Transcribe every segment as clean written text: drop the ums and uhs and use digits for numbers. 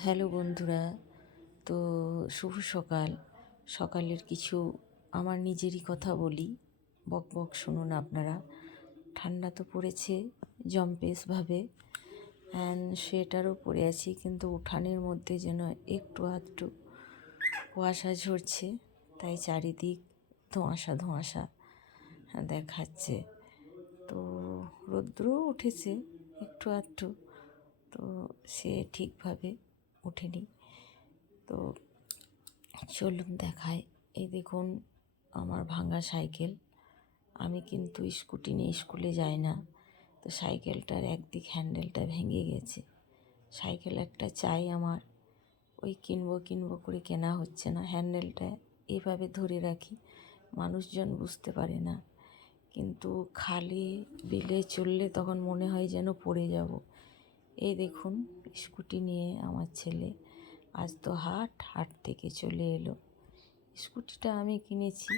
Hello বন্ধুরা, তো শুভ সকাল। সকালের কিছু আমার নিজেরই কথা বলি, বক বক শুনুন আপনারা। ঠান্ডা তো পড়েছে জম্পেশভাবে, সোয়েটারও পরে আছি, কিন্তু উঠানের মধ্যে যেন একটু আধটু কুয়াশা ঝরছে, তাই চারিদিক ধোঁয়াশা ধোঁয়াশা দেখাচ্ছে। তো রৌদ্রও উঠেছে একটু আধটু, তো সে ঠিকভাবে ওঠেনি। তো চলুন দেখায়। এই দেখুন আমার ভাঙা সাইকেল। আমি কিন্তু স্কুটি নিয়ে স্কুলে যাই না, তো সাইকেলটার একদিক হ্যান্ডেলটা ভেঙে গেছে। সাইকেল একটা চাই আমার, ওই কিনবো করে কেনা হচ্ছে না। হ্যান্ডেলটা এইভাবে ধরে রাখি, মানুষজন বুঝতে পারে না, কিন্তু খালি বিলে চললে তখন মনে হয় যেন পড়ে যাব। এই দেখুন স্কুটি নিয়ে আমার ছেলে আজ তো হাট থেকে চলে এলো। স্কুটিটা আমি কিনেছি,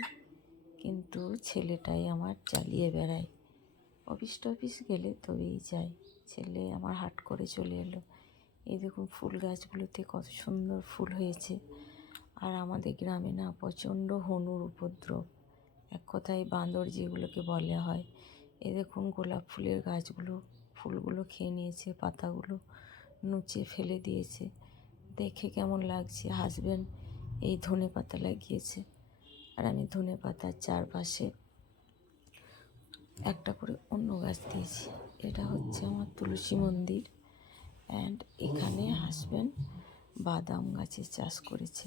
কিন্তু ছেলেটাই আমার চালিয়ে বেড়ায়। অফিস গেলে তবেই যাই, ছেলে আমার হাট করে চলে এলো। এই দেখুন ফুল গাছগুলোতে কত সুন্দর ফুল হয়েছে। আর আমাদের গ্রামে না প্রচণ্ড হনুর উপদ্রব, এক কথায় বাঁদর যেগুলোকে বলা হয়। এই দেখুন গোলাপ ফুলের গাছগুলো ফুলগুলো খেয়ে নিয়েছে, পাতাগুলো নুচে ফেলে দিয়েছে। দেখে কেমন লাগছে। হাসবেন্ড এই ধনে পাতা লাগিয়েছে, আর আমি ধনে পাতার চারপাশে একটা করে অন্য গাছ দিয়েছি। এটা হচ্ছে আমার তুলসী মন্দির, এখানে হাসবেন্ড বাদাম গাছের চাষ করেছে।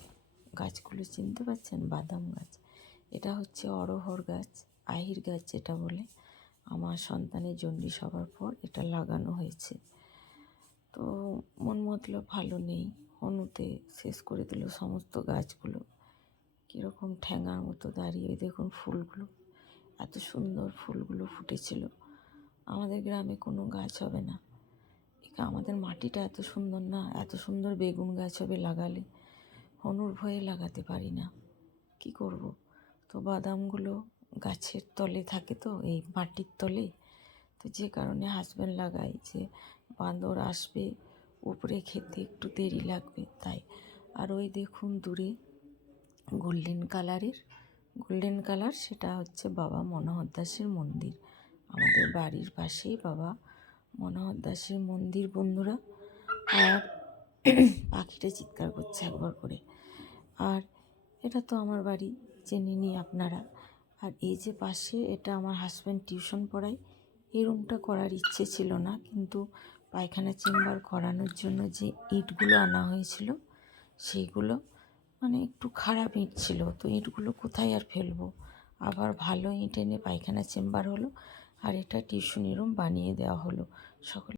গাছগুলো চিনতে পারছেন? বাদাম গাছ। এটা হচ্ছে অরহর গাছ, আহির গাছ যেটা বলে। আমার সন্তানের জন্ডিস হওয়ার পর এটা লাগানো হয়েছে। তো মন মতলব ভালো নেই, হনুতে শেষ করে দিল সমস্ত গাছগুলো। কীরকম ঠ্যাঙার মতো দাঁড়িয়ে। দেখুন ফুলগুলো, এত সুন্দর ফুলগুলো ফুটেছিল। আমাদের গ্রামে কোনো গাছ হবে না, আমাদের মাটিটা এত সুন্দর না, এত সুন্দর বেগুন গাছ হবে লাগালে। হনুর ভয়ে লাগাতে পারি না, কি করব। তো বাদামগুলো গাছের তলে থাকে, তো এই মাটির তলে, তো যে কারণে হাসবেন্ড লাগাই যে বাঁদর আসবে উপরে খেতে একটু দেরি লাগবে তাই। আর ওই দেখুন দূরে গোল্ডেন কালার, সেটা হচ্ছে বাবা মনোহর দাসের মন্দির। আমাদের বাড়ির পাশেই বাবা মনোহর দাসের মন্দির বন্ধুরা। আর পাখিটা চিৎকার করছে একবার করে। আর এটা তো আমার বাড়ি, জেনে নিই আপনারা। আর এই যে পাশে, এটা আমার হাজব্যান্ড টিউশন পড়ায়। এই রুমটা করার ইচ্ছে ছিল না, কিন্তু পায়খানা চেম্বার করানোর জন্য যে ইটগুলো আনা হয়েছিল, সেইগুলো মানে একটু খারাপ ইট ছিল। তো ইটগুলো কোথায় আর ফেলবো, আবার ভালো ইট এনে পায়খানা চেম্বার হলো, আর এটা টিউশনি রুম বানিয়ে দেওয়া হলো। সকলে